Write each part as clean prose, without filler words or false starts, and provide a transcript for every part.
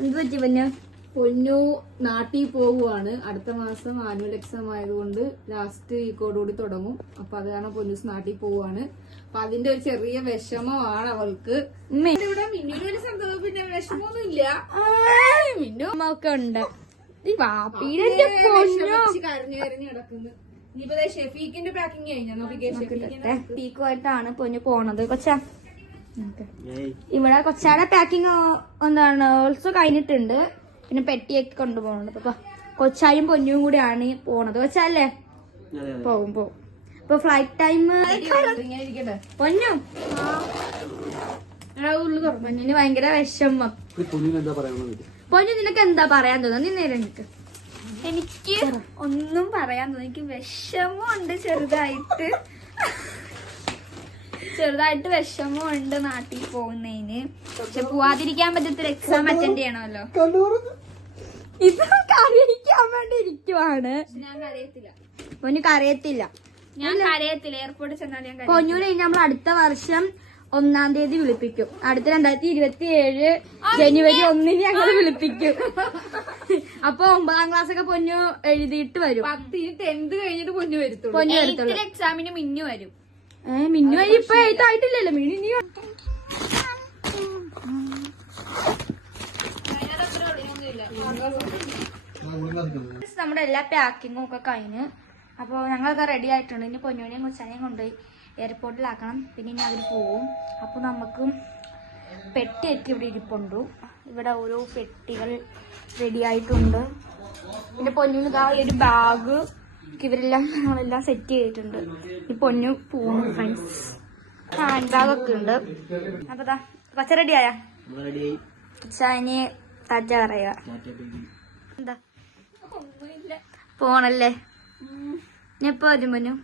എന്ത് പറ്റി പൊന്നു? പൊന്നു നാട്ടിൽ പോവുകയാണ്. അടുത്ത മാസം ആനുവൽ എക്സാം ആയതുകൊണ്ട് ലാസ്റ്റ് വീക്കോടുകൂടി തുടങ്ങും. അപ്പൊ അത് കാരണം പൊന്നൂസ് നാട്ടിൽ പോവുകയാണ്. അപ്പൊ അതിന്റെ ഒരു ചെറിയ വിഷമമാണ് അവൾക്ക്. ഇവിടെ മിന്നുവിന്റെ ഒരു സന്തോഷം പിന്നെ വിഷമമൊന്നും ഇല്ല. മിന്നു ഒക്കെ ഉണ്ട്. കരഞ്ഞു കരഞ്ഞു കിടക്കുന്നു. ഇനിയിപ്പോ ഷെഫീഖിന്റെ പാക്കിങ് കഴിഞ്ഞാൽ ഷെഫീഖുമായിട്ടാണ് പൊന്നു പോണത്. കൊച്ചാ ഇവിടെ കൊച്ചാടെ പാക്കിങ് എന്താണ് ഓൾസോ കഴിഞ്ഞിട്ടുണ്ട്. പിന്നെ പെട്ടിയൊക്കെ കൊണ്ടുപോകുന്നുണ്ട്. അപ്പൊ കൊച്ചായും പൊന്നും കൂടിയാണ് പോണത്. കൊച്ചല്ലേ പോകും. ഇപ്പൊ ഫ്ലൈറ്റ് ടൈം പൊന്നു പൊന്നിന് ഭയങ്കര വിഷമം. പൊന്നു നിനക്ക് എന്താ പറയാൻ തോന്നുന്നു? നിന്നേരം എനിക്ക് ഒന്നും പറയാൻ തോന്നുന്നു. എനിക്ക് വിഷമമുണ്ട് ചെറുതായിട്ട് വിഷമമുണ്ട് നാട്ടിൽ പോകുന്നതിന്. പക്ഷെ പോവാതിരിക്കാൻ പറ്റത്തൊരു എക്സാം അറ്റൻഡ് ചെയ്യണമല്ലോ. ഇത് കരയിക്കാൻ വേണ്ടി ഇരിക്കുവാണ്. ഞാൻ കരയത്തില്ല. പൊന്നു കരയത്തില്ല. ഞാൻ കരയത്തില്ല. എയർപോർട്ടിൽ ചെന്നാൽ ഞാൻ പൊന്നൂനെ നമ്മൾ അടുത്ത വർഷം 1-ാം തീയതി വിളിപ്പിക്കും. അടുത്ത 2027 ജനുവരി 1-ന് ഞങ്ങൾ വിളിപ്പിക്കും. അപ്പൊ 9-ാം ക്ലാസ് ഒക്കെ പൊന്നു എഴുതിയിട്ട് വരും. 10th കഴിഞ്ഞിട്ട് പൊന്നു വരുത്തുള്ളൂ. പൊന്നു വരത്തുള്ളൂ. എക്സാമിന് മിന്നു വരും. മിന്നു വരി ഇപ്പൊ എഴുത്തായിട്ടില്ലല്ലോ. മിന്നു നീ നമ്മുടെ എല്ലാ പാക്കിങ്ങും ഒക്കെ കഴിഞ്ഞ്. അപ്പോൾ ഞങ്ങളൊക്കെ റെഡി ആയിട്ടുണ്ട്. ഇനി പൊന്നൂനെയും കൊച്ചാനെയും കൊണ്ടുപോയി എയർപോർട്ടിലാക്കണം. പിന്നെ ഇനി അവർ പോവും. അപ്പോൾ നമുക്ക് പെട്ടിയൊക്കെ ഇവിടെ ഇരിപ്പുണ്ട്. ഇവിടെ ഓരോ പെട്ടികൾ റെഡി ആയിട്ടുണ്ട്. പിന്നെ പൊന്നൂന് ഒരു ബാഗ് ഇവരെല്ലാം ഞങ്ങളെല്ലാം സെറ്റ് ചെയ്തിട്ടുണ്ട്. ഈ പൊന്നു പോവും ഫ്രണ്ട്സ്. ഹാൻഡ് ബാഗൊക്കെ ഉണ്ട്. അപ്പൊ കൊച്ച റെഡി ആയാ? കൊച്ചാനി താറ്റ പറയാ. എന്താ പോണല്ലേ? ഞാൻ എപ്പോ വരും പൊന്നു?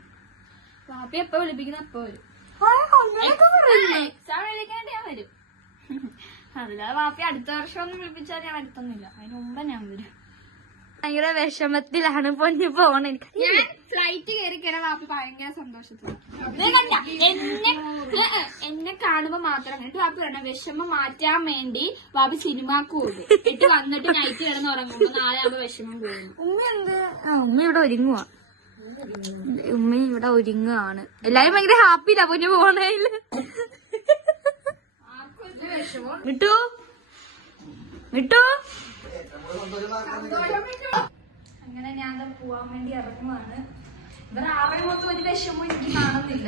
പാപ്പി എപ്പോ വിളിപ്പിക്കുന്ന അപ്പൊ വരും. എക്സാം എഴുതിക്കാണ്ട് ഞാൻ വരും. അല്ലാതെ പാപ്പി അടുത്ത വർഷം ഒന്നും വിളിപ്പിച്ചാൽ ഞാൻ വരുത്തൊന്നുമില്ല. അതിന് മുമ്പ് ഞാൻ വരും. ഭയങ്കര വിഷമത്തിലാണ് പൊന്നു പോണ. ഞാൻ ഫ്ലൈറ്റ് കയറി കഴിഞ്ഞാൽ പാപ്പി ഭയങ്കര സന്തോഷത്തിലാണ്. എന്നെ കാണുമ്പോ മാത്രം എന്നിട്ട് പാപ്പി പറഞ്ഞ വിഷമം മാറ്റാൻ വേണ്ടി പാപ്പി സിനിമാക്ക് പോകും. എന്നിട്ട് വന്നിട്ട് നൈറ്റ് കിടന്ന് ഉറങ്ങുമ്പോ നാളെ ആകുമ്പോ വിഷമം പോകുന്നു. ഉമ്മ ഇവിടെ ഒരുങ്ങുവാ. ഉമ്മ ഇവിടെ ഒരുങ്ങുവാണ്. എല്ലാരും ഭയങ്കര ഹാപ്പിയില്ല പൊന്നു പോണേല്. വിട്ടു അങ്ങനെ ഞാൻ പോവാൻ വേണ്ടി ഇറങ്ങുവാണ്. ഇവർ ആവണ മൊത്തം ഒരു വിഷമവും എനിക്ക് കാണുന്നില്ല.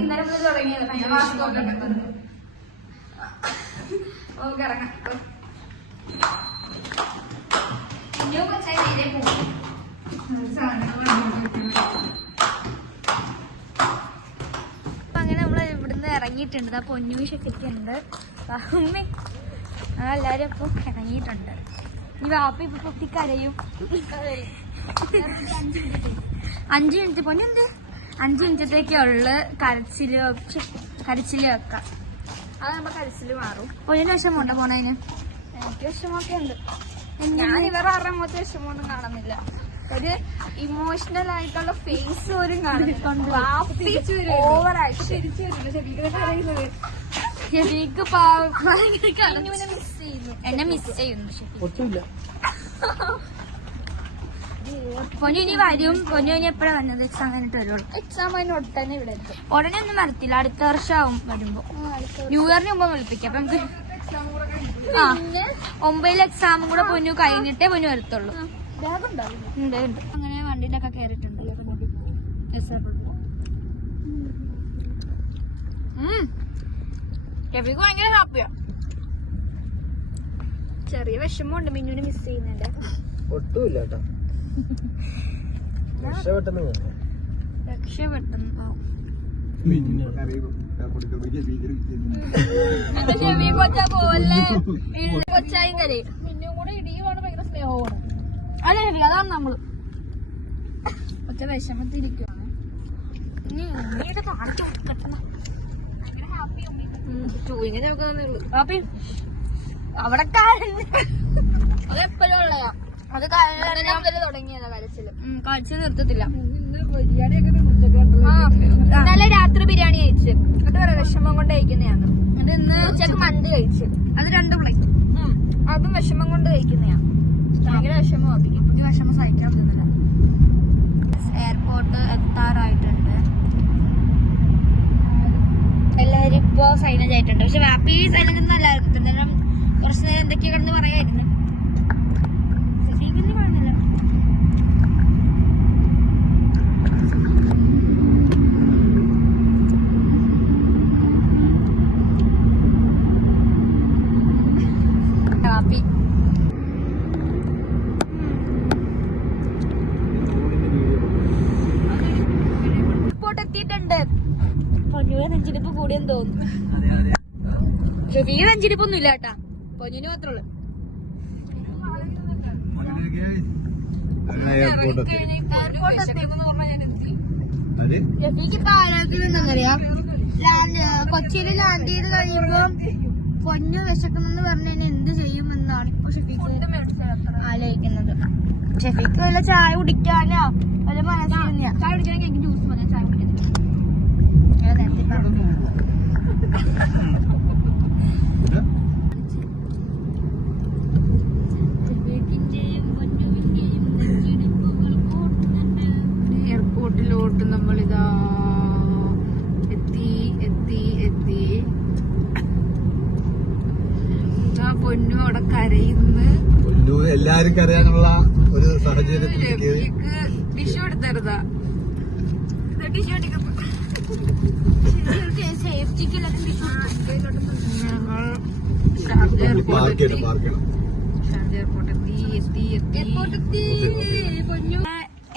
ഇന്നലെ മുതൽ തുടങ്ങിയത് ഇറങ്ങാം. അങ്ങനെ നമ്മള് ഇവിടുന്ന് ഇറങ്ങിയിട്ടുണ്ട്. പൊന്നു ഷെഫിക്ക് ഉണ്ട്. ഉമ്മ എല്ലാരും ഇപ്പൊ ഇറങ്ങിയിട്ടുണ്ട്. ഈ വാപ്പ ഇപ്പൊ പൊട്ടിക്കരയും. 5 മിനിറ്റ് പൊന്നെന്ത് 5 മിനിറ്റത്തേക്കുള്ള കരച്ചില് വെക്കാം. അത് നമ്മ കരച്ചില് മാറും. പൊന്നിന് വിഷമമുണ്ടോ പോണതിന്? എനിക്ക് വിഷമമൊക്കെ ഉണ്ട്. ഞാൻ ഇവർ ആറുമ്പത്തെ വിഷമമൊന്നും കാണുന്നില്ല. ഒരു ഇമോഷണൽ ആയിട്ടുള്ള ഫേസ് പോലും കാണുന്നുണ്ട്. ഓവറായിട്ട് ശരിക്കും ഷെഫീക്ക് എന്നെ മിസ് ചെയ്യുന്നു. പൊന്നു ഇനി വരും. പൊന്നു ഇനി എപ്പോഴാ വന്നത്? എക്സാം കഴിഞ്ഞിട്ട് വരുള്ളൂ. എക്സാം അതിനോട് തന്നെ ഇവിടെ എത്തും. ഉടനെ ഒന്നും വരത്തില്ല. അടുത്ത വർഷം വരുമ്പോ ന്യൂ ഇയറിന് മുമ്പ് വിളിപ്പിക്കാം. അപ്പൊ നമുക്ക് 9 എക്സാമും കൂടെ പൊന്നു കഴിഞ്ഞിട്ടേ പൊന്നു വരത്തുള്ളൂ. ഉണ്ട്. അങ്ങനെ വണ്ടിയിലൊക്കെ കയറിയിട്ടുണ്ട്. ഷെഫീക്ക് ഭയങ്കര ഹാപ്പിയാ. ചെറിയ വിഷമമുണ്ട്. മിന്നുവിനെ മിസ് ചെയ്യുന്നുണ്ട്. ഒട്ടുമില്ല കേട്ടോ. രക്ഷപ്പെട്ടെന്ന് കൊച്ചായും കരയും. മിന്നും കൂടെ ഇടിയുമാണ്. ഭയങ്കര സ്നേഹമാണ്. അതെ അതാണ് നമ്മള്. ഒറ്റ വിഷമത്തിരിക്കുവാണ്. അവിടെ അതെപ്പോഴും ഉള്ളതാ. അത് തുടങ്ങിയതാ കരച്ചില്. കഴിച്ച് നിർത്തത്തില്ല. ഇന്നലെ രാത്രി ബിരിയാണി കഴിച്ച്. എന്നിട്ട് പറയാം വിഷമം കൊണ്ട് കഴിക്കുന്നതാണ്. എന്നിട്ട് ഇന്ന് ഉച്ചക്ക് മന്തി കഴിച്ചു. അത് 2 പ്ലേറ്റ്. അതും വിഷമം കൊണ്ട് കഴിക്കുന്നയാ. ഭയങ്കര വിഷമമാക്കി. ഈ വിഷമം സഹിക്കാൻ പറ്റുന്നില്ല. എയർപോർട്ട് എത്താറായിട്ടുണ്ട്. എല്ലാവരും ഇപ്പോ സൈലന്റ് ആയിട്ടുണ്ട്. പക്ഷെ ഹാപ്പി സൈലന്റ് ഒന്നും അല്ലായിരുന്നു. കാരണം കുറച്ച് നേരം എന്തൊക്കെയോ കിടന്ന് പറയായിരുന്നു. കാണുന്നില്ല. ഹാപ്പി എത്തിയിട്ടുണ്ട്. പൊന്നുവിന് നെഞ്ചിടിപ്പ് കൂടിയെന്ന് തോന്നുന്നു. ഷെഫീന് നെഞ്ചിടിപ്പൊന്നും ഇല്ല കേട്ടാ, പൊന്നുവിന് മാത്രമേ ഉള്ളൂ. ഷെഫീക്ക് ഇപ്പൊ ആലോചിക്കുന്നറിയാം, കൊച്ചിയിൽ ലാൻഡ് ചെയ്ത് കഴിയുമ്പോ പൊന്നു വിശക്കുന്നെന്ന് പറഞ്ഞു കഴിഞ്ഞാൽ എന്ത് ചെയ്യുമെന്നാണ് ഇപ്പൊ ഷെഫീക്ക് ആലോചിക്കുന്നത്. ഷെഫീക്ക് വല്ല ചായ കുടിക്കാനോ വല്ല മനസ്സിലാ. ചായ കുടിക്കാനെങ്കിൽ എനിക്ക് ജ്യൂസ് മതി. ചായ കുടിക്കാൻ നേരത്തെ പറഞ്ഞു. എയർപോർട്ടിലോട്ട് നമ്മളിതാ എത്തി. പൊന്നു അവിടെ കരയുന്നു. എല്ലാരും കരയാനുള്ള ഒരു സാഹചര്യത്തിലേക്ക് ടിഷ്യൂ എടുത്തരുതാ.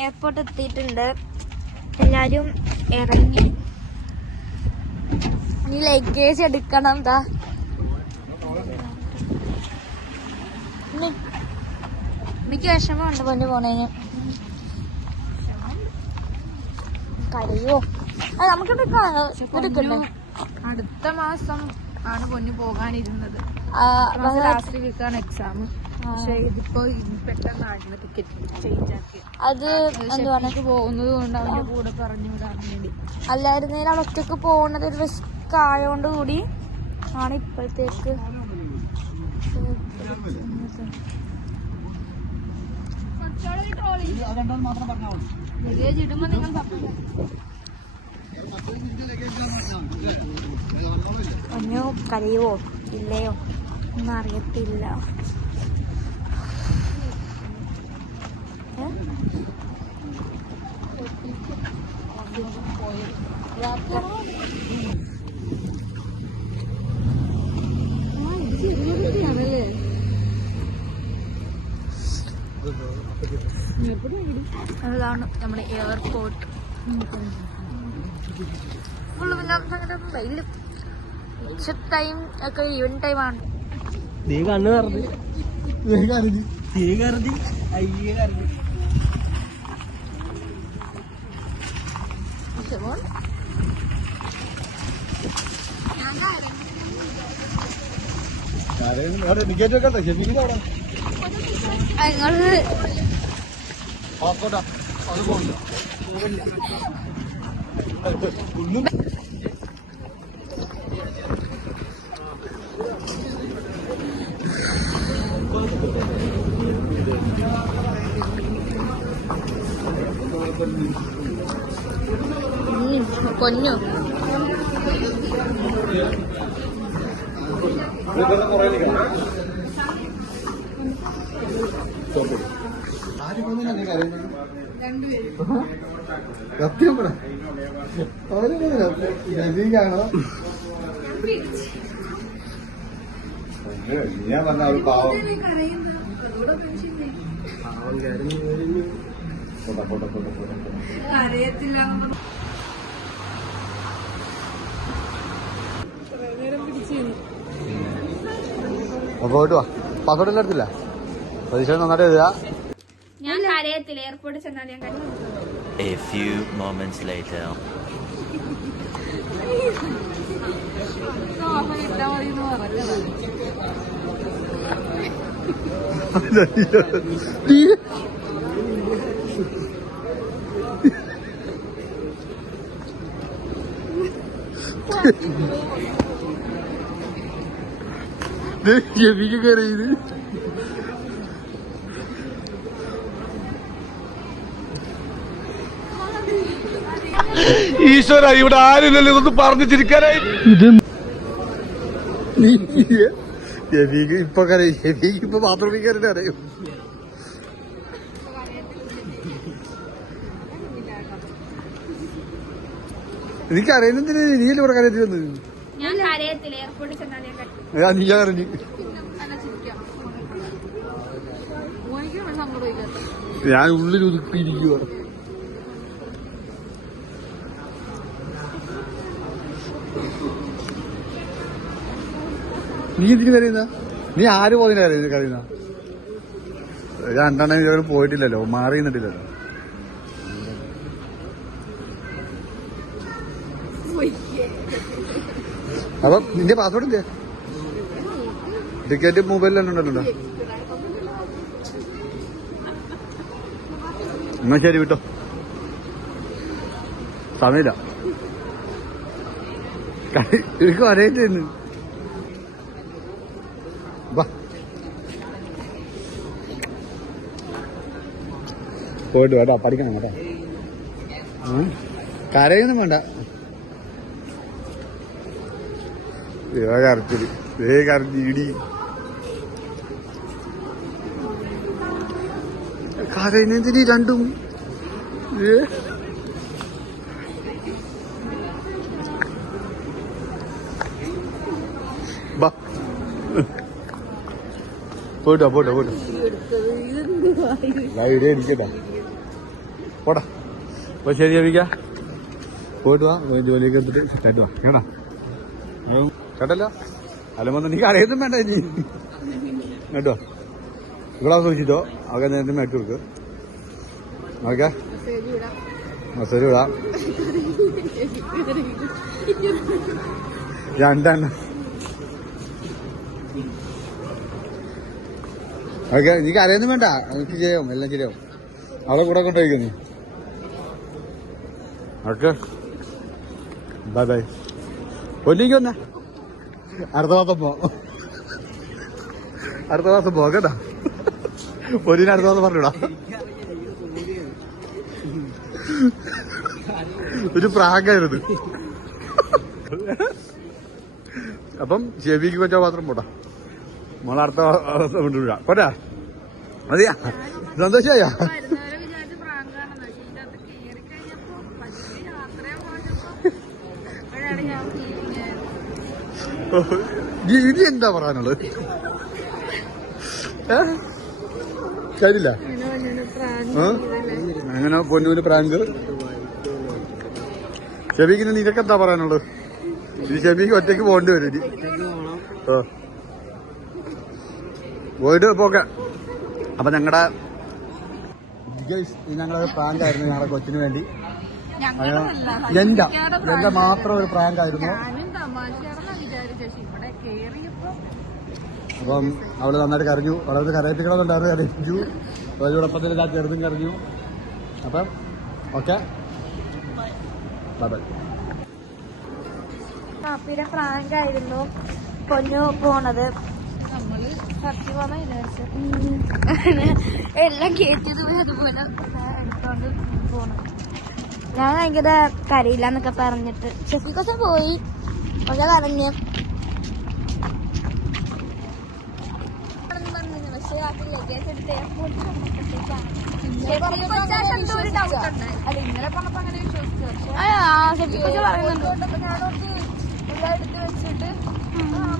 എയർപോർട്ട് എത്തിയിട്ടുണ്ട്. എല്ലാരും ഇറങ്ങി. ഇനി ലഗേജ് എടുക്കണം. എന്താ എനിക്ക് വിഷമമുണ്ട് പൊന്നു പോണേന്. കരയോ? നമുക്കിവിടെ എടുക്കണ്ടേ? അടുത്ത മാസം ആണ് പൊന്നു പോകാനിരുന്നത്. Last വീക്കാണ് exam. പക്ഷെ ഇതിപ്പോ പെട്ടെന്നായിരുന്നു ടിക്കറ്റ് ചേഞ്ച് ആക്കി. അത് എന്തുവാണ് പോകുന്നത് കൊണ്ട് അവന്റെ കൂടെ പറഞ്ഞു വിടാൻ വേണ്ടി. അല്ലായിരുന്നേൽ അവിടെ ഒറ്റക്ക് പോകുന്നത് ഒരു റിസ്ക് ആയതുകൊണ്ട് കൂടി ആണ് ഇപ്പോഴത്തേക്ക്. ലഗേജ് ഇടുമ്പോ നിങ്ങൾ പൊന്നു കരയുവോ ഇല്ലയോ ഒന്നും അറിയത്തില്ല. അതാണ് നമ്മുടെ എയർപോർട്ട്. ടൈം ഒക്കെ ഈവനിങ് ടൈമാണ്. ഞങ്ങള് പൊന്നു സത്യം പറ, രസിക്കാണോ? ഞാൻ പറഞ്ഞ ഒരു പാവം. പോയിട്ട് വാ. പാസ്പോർട്ട് എല്ലാം എടുത്തില്ല? പരീക്ഷ നന്നായിട്ട് എഴുതുക. ഞാൻ കരയത്തില്ല. എയർപോർട്ടിൽ ചെന്നാൽ ഞാൻ കരയും. A few moments later. Shefeek കയറിയത് ഈശ്വര ഇവിടെ ആരില്ലല്ലോ ഇതൊന്ന് പറഞ്ഞു ചിരിക്കാനായി ഷെഫീക്ക് ഇപ്പൊ കരയും ഷെഫീക്ക് ഇപ്പൊ ബാത്റൂമിൽ കയറിട്ട് അറിയും എനിക്ക് അറിയുന്നതിന് നീയല്ലേ ഇവിടെ കരയത്തിൽ വന്നത് ഞാൻ കരയത്തില്ല എയർപോർട്ടിൽ ചെന്നാലേ നീ കരഞ്ഞു ഞാൻ ഉള്ളിൽ ഒതുക്കിയിരിക്കുക നീ എന്തിനു കരയുന്ന നീ ആര് പോകുന്ന കരയുന്ന രണ്ടെണ്ണം ഇതുവരെ പോയിട്ടില്ലല്ലോ മാറി നിന്നിട്ടില്ലല്ലോ അപ്പൊ നിന്റെ പാസ്പോർട്ട് ഇല്ലേ ടിക്കറ്റ് മൊബൈലിൽ തന്നെ ഉണ്ടല്ലോ എന്നാ ശരി വിട്ടോ സമയമില്ല എനിക്ക് അറിയിട്ടിരുന്നു പോയിട്ട് വേട്ടോ പഠിക്കണം കേട്ടോ കരയൊന്നും വേണ്ട കരച്ചില് കരഞ്ഞിടി കരയുന്നതിന് രണ്ടും പോയിട്ടോ പോട്ടോ പോട്ടോ വീഡിയോ അടിക്കട്ടാ പോടാ അപ്പൊ ശരി അവിക്ക പോയിട്ട് വാ ജോലിയൊക്കെ എടുത്തിട്ട് കേട്ടോ കേടാ കേട്ടല്ലോ അല്ലെന്ന് നീ അറിയുന്നും വേണ്ട ഇനി കേട്ടോ ഇവിടെ സൂക്ഷിച്ചോ ആകെ നേരത്തെ മേക്ക് കൊടുക്ക് ഓക്കെ മെസ്സേജ് വിടാം രണ്ടെണ്ണം ഓക്കെ നീക്ക് അറിയൊന്നും വേണ്ട എനിക്ക് ചെയ്യാം എല്ലാം ശരിയാവും അവളെ കൂടെ കൊണ്ടുപോയിക്കോ നീ ഓക്കെ ബൈ ബൈ പൊന്നിക്ക് വന്നേ അടുത്ത മാസം പോകട്ടാ പൊന്നിന് അടുത്ത മാസം പറഞ്ഞൂടാ ഒരു പ്രാങ്കായിരുന്നു അപ്പം ചെവിക്ക് കൊച്ചാ മാത്രം പോട്ടാ മോളെ അടുത്ത മാസം കൊണ്ടുവിടാ പോട്ടാ മതിയാ സന്തോഷായോ ഇനി എന്താ പറയാനുള്ളത് കാര്യമില്ല അങ്ങനെ പൊന്നൂര് പ്രാങ്ക് ഷെബീക്കിന് നിനക്ക് എന്താ പറയാനുള്ളത് ഇനി ഷെബീക്ക് ഒറ്റയ്ക്ക് പോകേണ്ടി വരും ഇനി പോയിട്ട് പോക്കെ അപ്പൊ ഞങ്ങളുടെ പ്രാങ്കായിരുന്നു ഞങ്ങളുടെ കൊച്ചിന് വേണ്ടി എന്റെ മാത്രം ഒരു പ്രാങ്കായിരുന്നു അപ്പം അവള് നന്നായിട്ട് കരഞ്ഞു വളരെ കരയിപ്പിക്കണമെന്നുണ്ടായിരുന്നു കരയിപ്പിച്ചു അതോടൊപ്പം തന്നെ ഞാൻ ചെറുതും കരഞ്ഞു അപ്പം ഓക്കെ കാപ്പിയുടെ പ്രാങ്കായിരുന്നു പൊന്നു പോണത് എല്ലാം കേട്ടത് അതുപോലെ എടുത്തോണ്ട് പോണു ഞാൻ ഭയങ്കര കരയില്ല എന്നൊക്കെ പറഞ്ഞിട്ട് ഷെഫിക്കൊക്കെ പോയി ഒക്കെ കരഞ്ഞ് പക്ഷേ ആ ലഗേജ് എടുത്ത് എയർപോർട്ടിൽ ഷെഫിക്കൊക്കെ പറയുന്നുണ്ട് എല്ലാം എടുത്ത് വെച്ചിട്ട്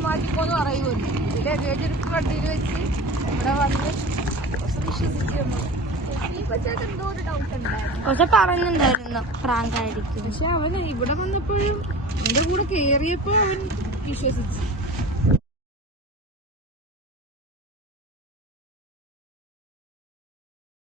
മാറ്റിപ്പോന്ന് പറയുമല്ലോ ലഗേജ് എടുത്ത് വണ്ടിയിൽ വെച്ച് ഇവിടെ വന്ന് വിശ്വസിക്കുന്നു പക്ഷെ പറയുന്നുണ്ടായിരുന്നു പ്രാങ്കായിരിക്കും പക്ഷെ അവൻ ഇവിടെ വന്നപ്പോഴും എന്റെ കൂടെ കേറിയപ്പോ അവൻ വിശ്വസിച്ചു